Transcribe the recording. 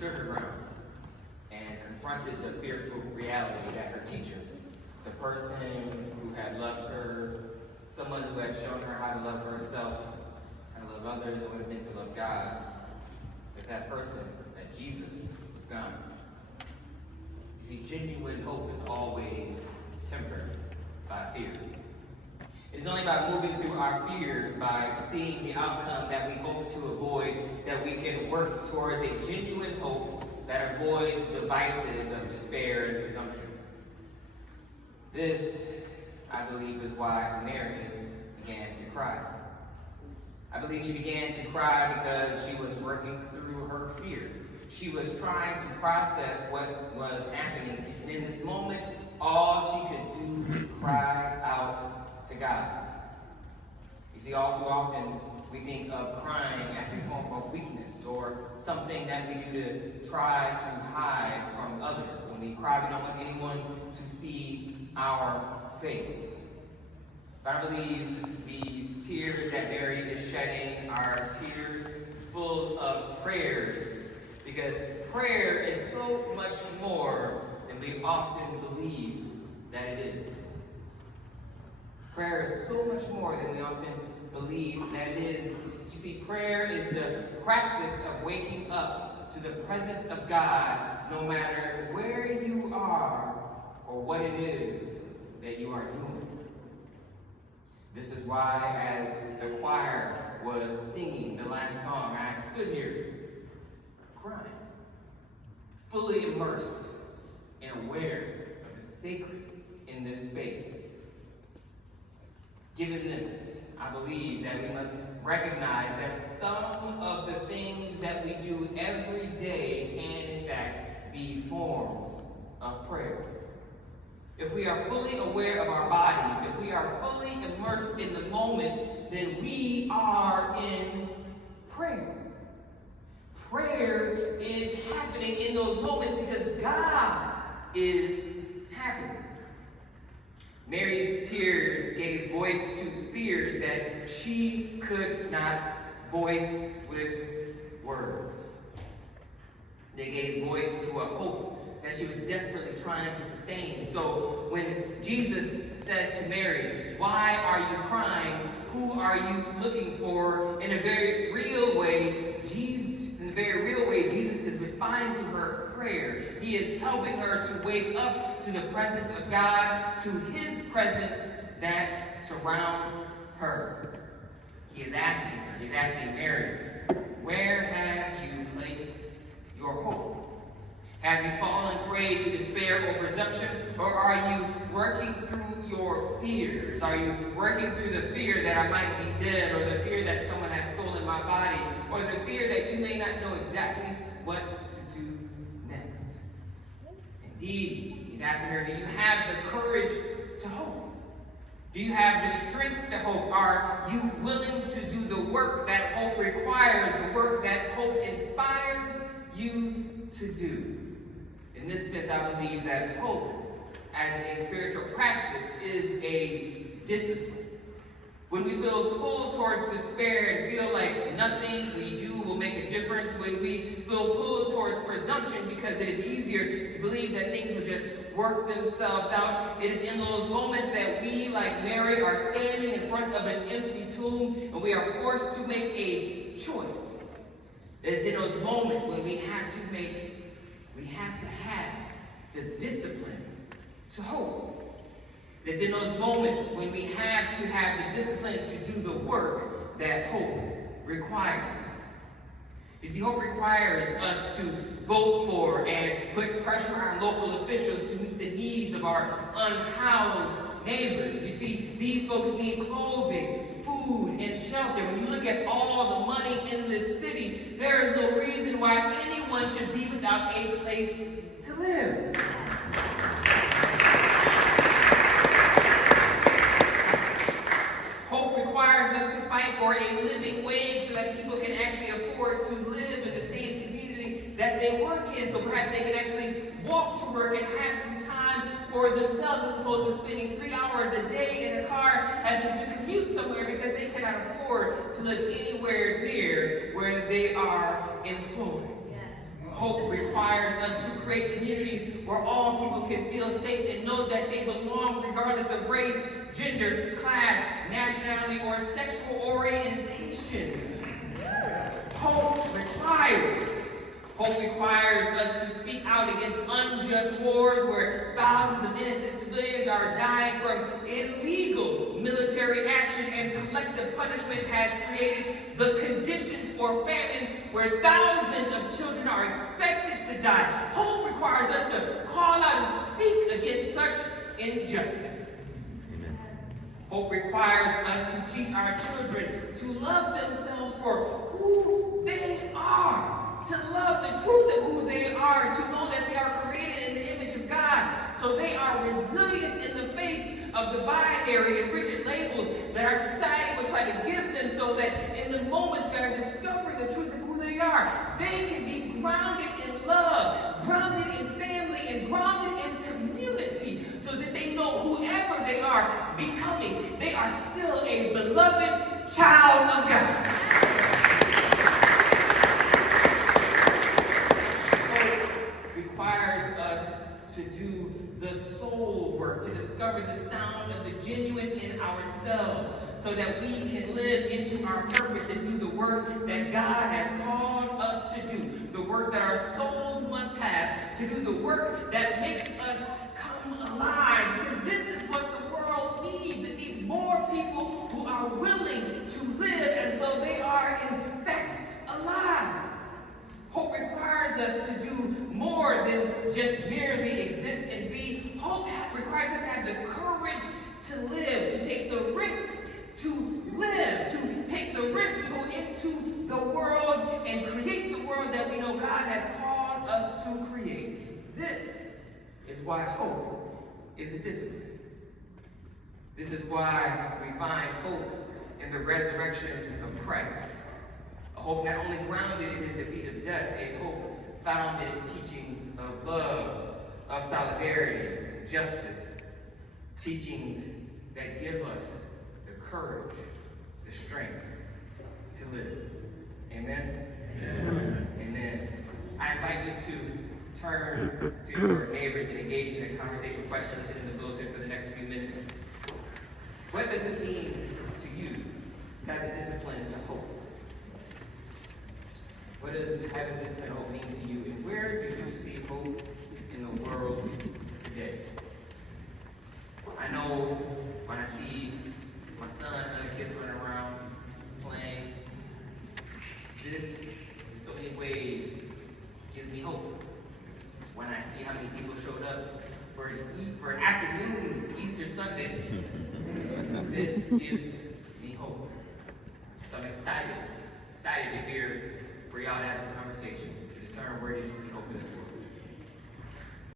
stood her ground and confronted the fearful reality that her teacher, the person who had loved her, someone who had shown her how to love herself, how to love others, and what it meant to love God, that person, that Jesus, was gone. You see, genuine hope is always tempered by fear. It is only by moving through our fears, by seeing the outcome that we hope to avoid, that we can work towards a genuine hope that avoids the vices of despair and presumption. This, I believe, is why Mary began to cry. I believe she began to cry because she was working through her fear. She was trying to process what was happening. And in this moment, all she could do was cry out to God. You see, all too often, we think of crying as a form of weakness or something that we do to try to hide from others. When we cry, we don't want anyone to see our face. But I believe these tears that Mary is shedding are tears full of prayers, because prayer is so much more than we often believe that it is. Prayer is so much more than we often believe that it is. You see, prayer is the practice of waking up to the presence of God, no matter where you are or what it is that you are doing. This is why, as the choir was singing the last song, I stood here crying, fully immersed and aware of the sacred in this space. Given this, I believe that we must recognize that some of the things that we do every day can, in fact, be forms of prayer. If we are fully aware of our bodies, if we are fully immersed in the moment, then we are in prayer. Prayer is happening in those moments because God is happening. Mary's tears gave voice to fears that she could not voice with words. They gave voice to a hope that she was desperately trying to sustain. So when Jesus says to Mary, "Why are you crying? Who are you looking for?" In a very real way, Jesus is responding to her prayer. He is helping her to wake up to the presence of God, to his presence that surrounds her. He's asking Mary, where have you placed your hope? Have you fallen prey to despair or presumption, or are you working through your fears? Are you working through the fear that I might be dead, or the fear that someone has stolen my body, or the fear that you may not know exactly what to do next? Indeed, he's asking her, do you have the courage to hope? Do you have the strength to hope? Are you willing to do the work that hope requires, the work that hope inspires you to do? In this sense, I believe that hope as a spiritual practice is a discipline. When we feel pulled towards despair and feel like nothing we do will make a difference, when we feel pulled towards presumption because it is easier to believe that things will just work themselves out, it is in those moments that we, like Mary, are standing in front of an empty tomb and we are forced to make a choice. It is in those moments when we have to have the discipline to hope. It's in those moments when we have to have the discipline to do the work that hope requires. You see, hope requires us to vote for and put pressure on local officials to meet the needs of our unhoused neighbors. You see, these folks need clothing, food, and shelter. When you look at all the money in this city, there is no reason why anyone should be without a place to live. Hope requires us to fight for a living wage so that people can actually afford to live in the same community that they work in. So perhaps they can actually walk to work and have some time for themselves as opposed to spending 3 hours a day in a car having to commute somewhere because they cannot afford to live anywhere near where they are employed. Yes. Hope where all people can feel safe and know that they belong regardless of race, gender, class, nationality, or sexual orientation. Hope requires us to speak out against unjust wars where thousands of innocent civilians are dying from illegal military action, and collective punishment has created the conditions for famine where thousands of children are expected to die. Hope requires us to call out and speak against such injustice. Amen. Hope requires us to teach our children to love themselves for who they are, to love the truth of who they are, to know that they are created in the image of God, so they are resilient in the face of the binary and rigid labels that our society will try to give them, so that in the moments they are discovering the truth of who they are, they can be grounded in love, grounded in family, and grounded in community, so that they know whoever they are becoming, they are still a beloved child of God. Requires us to do the soul work, to discover the sound of the genuine in ourselves, so that we can live into our purpose and do the work that God has called us to do, the work that our souls must have, to do the work that makes us come alive, because this is what the world needs. It needs more people who are willing to live as though they are in fact alive. Hope requires us to do more than just merely exist and be. Hope requires us to have the courage to live, to take the risks to live, to take the risks to go into the world and create the world that we know God has called us to create. This is why hope is a discipline. This is why we find hope in the resurrection of Christ. A hope not only grounded in his defeat of death, a hope found in his teachings of love, of solidarity, justice, teachings that give us the courage, the strength to live. Amen? Amen. Amen. I invite you to turn to your neighbors and engage in a conversation question listed in the bulletin for the next few minutes. What does it mean to you to have the discipline to hope? What does having this kind of hope mean to you? And where do you see hope in the world today? I know when I see my son and other kids running around playing, this in so many ways gives me hope. When I see how many people showed up for an afternoon Easter Sunday, this gives me hope. So I'm excited to hear for y'all to have this conversation, to discern where did you see